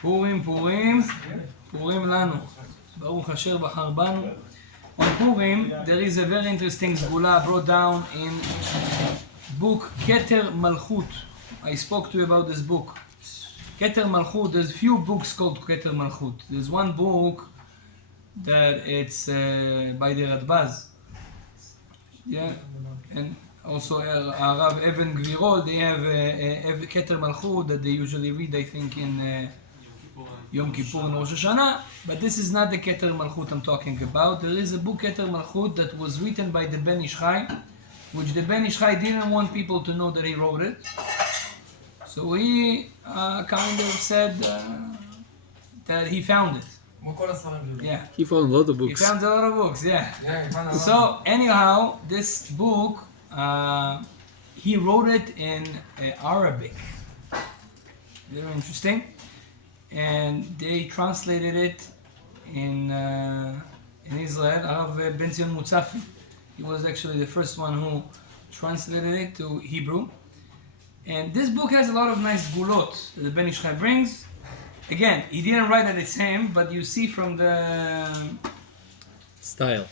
Purim. Purim lanu. Baruch Asher Bachar Banu. On Purim, there is a very interesting Segulot brought down in book Keter Malchut. I spoke to you about this book. Keter Malchut, there's few books called Keter Malchut. There's one book that it's by the Rabbi. Yeah, and also Rav Even Gvirol, they have Keter Malchut that they usually read, I think, in Yom Kippur and Rosh Hashanah. But this is not the Keter Malchut I'm talking about. There is a book Keter Malchut that was written by the Ben Ish Chai, which the Ben Ish Chai didn't want people to know that he wrote it. So he kind of said that he found it. Yeah. He found a lot of books. He found a lot of books, yeah. So anyhow, this book, he wrote it in Arabic. Very interesting. And they translated it in Israel. Rav Ben Zion Mutzafi. He was actually the first one who translated it to Hebrew. And this book has a lot of nice gulot that the Ben Ish Chai brings. Again, he didn't write that it's him, but you see from the style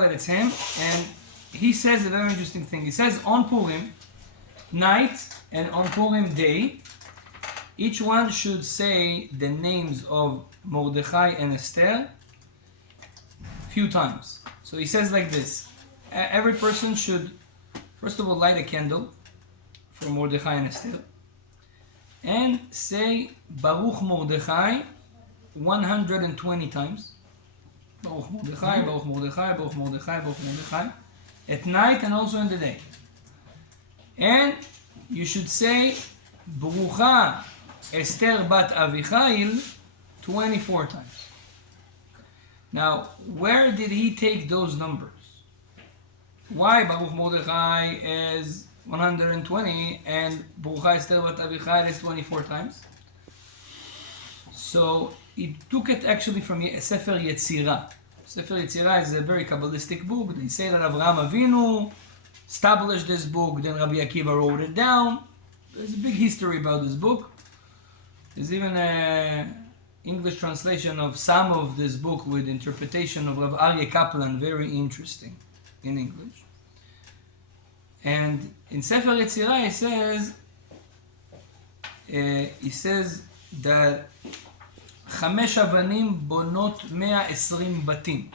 that it's him. And he says a very interesting thing. He says on Purim night and on Purim day, each one should say the names of Mordechai and Esther a few times. So he says like this. Every person should, first of all, light a candle for Mordechai and Esther. And say Baruch Mordechai 120 times. Baruch Mordechai, Baruch Mordechai, Baruch Mordechai, Baruch Mordechai. At night and also in the day. And you should say Berucha Esther bat Avihail 24 times. Now, where did he take those numbers? Why Baruch Mordechai is 120 and Berucha Esther bat Avihail is 24 times? So he took it actually from Sefer Yetzirah. Sefer Yetzirah is a very Kabbalistic book. They say that Avraham Avinu established this book, then Rabbi Akiva wrote it down. There's a big history about this book. There's even an English translation of some of this book with interpretation of Rav Aryeh Kaplan, very interesting in English. And in Sefer Yetzirah he says that חמש אבנים בונות 120 בתים.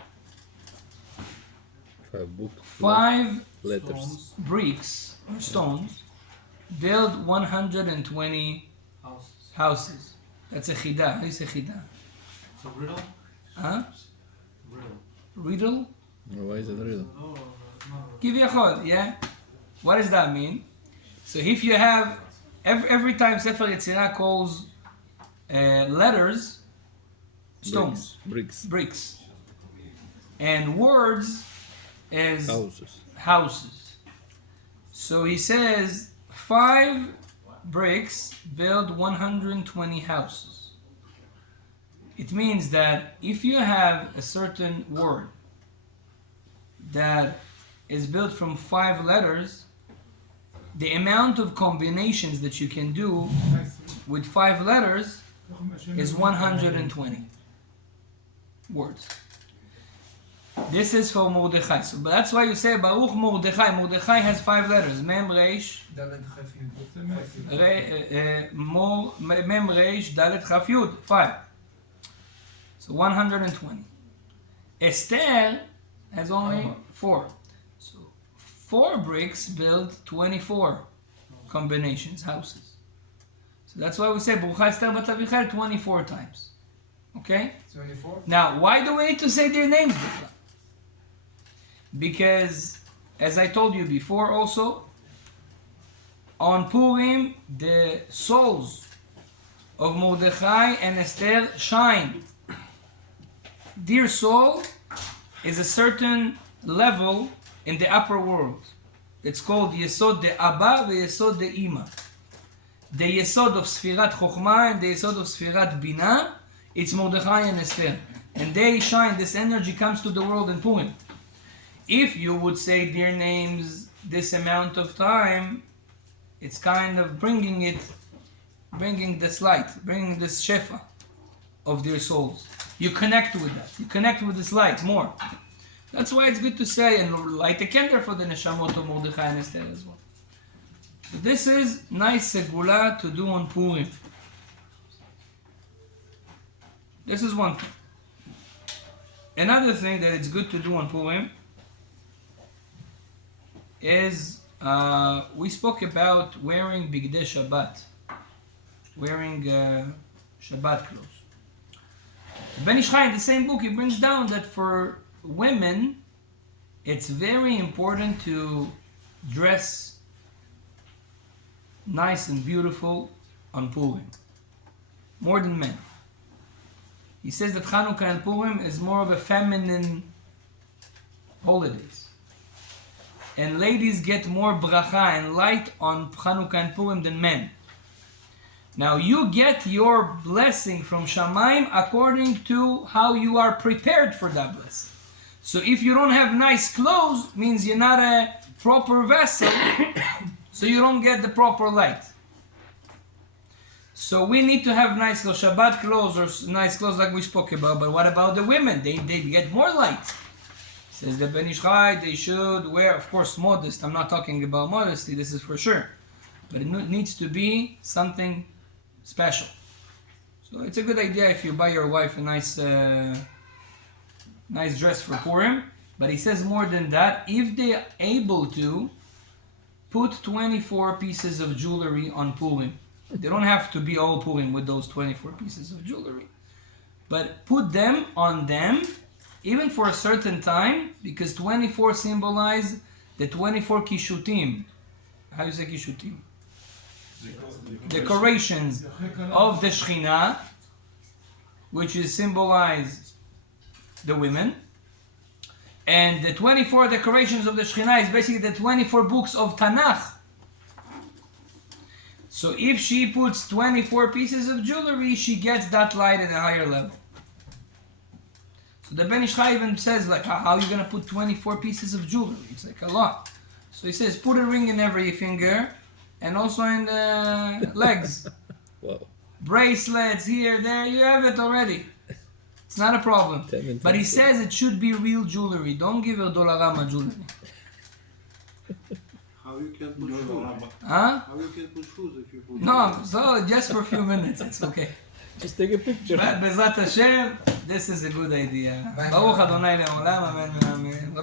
Five letters. Bricks or stones build 120 houses. That's a chida. How do you say chida? It's a riddle? Huh? Riddle? Why is it a riddle? Kivyachol, yeah? What does that mean? So if you have, every time Sefer Yetzirah calls letters, stones, bricks, and words is houses. So he says 5 bricks build 120 houses. It means that if you have a certain word that is built from 5 letters, the amount of combinations that you can do with 5 letters is 120 words. This is for Mordechai. So that's why you say Baruch Mordechai. Mordechai has 5 letters. Mem Reish Mem Reish Dalet Chaf Yud. 5. So 120. Esther has only 4. So 4 bricks build 24 combinations, houses. So that's why we say Berucha Esther bat Avihail 24 times. Okay? 24? Now, why do we need to say their names? Because, as I told you before also, on Purim, the souls of Mordechai and Esther shine. Their soul is a certain level in the upper world. It's called Yesod de Abba and Yesod de Ima. The Yesod of Sfirat Chokhmah and the Yesod of Sfirat Binah, it's Mordechai and Esther. And they shine, this energy comes to the world in Purim. If you would say their names this amount of time, it's kind of bringing it bringing this light, bringing this shefa of their souls. You connect with that. You connect with this light more. That's why it's good to say and light a candle for the neshamot of Mordechai and Esther as well. So this is nice segula to do on Purim. This is one thing. Another thing that it's good to do on Purim is we spoke about wearing Bigdei Shabbat, wearing Shabbat clothes. Ben Ish Chai in the same book he brings down that for women it's very important to dress nice and beautiful on Purim, more than men. He says that Chanukah and Purim is more of a feminine holidays. And ladies get more bracha and light on Chanukah and Purim than men. Now you get your blessing from Shamayim according to how you are prepared for that blessing. So if you don't have nice clothes, means you're not a proper vessel, so you don't get the proper light. So we need to have nice Shabbat clothes or nice clothes like we spoke about, but what about the women? They get more light. Says the Ben Ish Chai, they should wear, of course, modest. I'm not talking about modesty, this is for sure. But it needs to be something special. So it's a good idea if you buy your wife a nice dress for Purim. But he says more than that, if they are able to, put 24 pieces of jewelry on Purim. They don't have to be all Purim with those 24 pieces of jewelry. But put them on them, even for a certain time, because 24 symbolize the 24 kishutim. How do you say kishutim? Decorations of the Shekhinah, which is symbolize the women. And the 24 decorations of the Shekhinah is basically the 24 books of Tanakh. So if she puts 24 pieces of jewelry, she gets that light at a higher level. So the Ben Ish Chai even says, like, how are you going to put 24 pieces of jewelry? It's like a lot. So he says, put a ring in every finger and also in the legs. Whoa. Bracelets here, there, you have it already. It's not a problem. But he says it should be real jewelry. Don't give a Dollarama jewelry. How you can put shoes? Huh? How you can put shoes if you put No, so just for a few minutes, it's okay. Just take a picture. But Bezrat Hashem, this is a good idea. Baruch Adonai le'olam, amen, amen.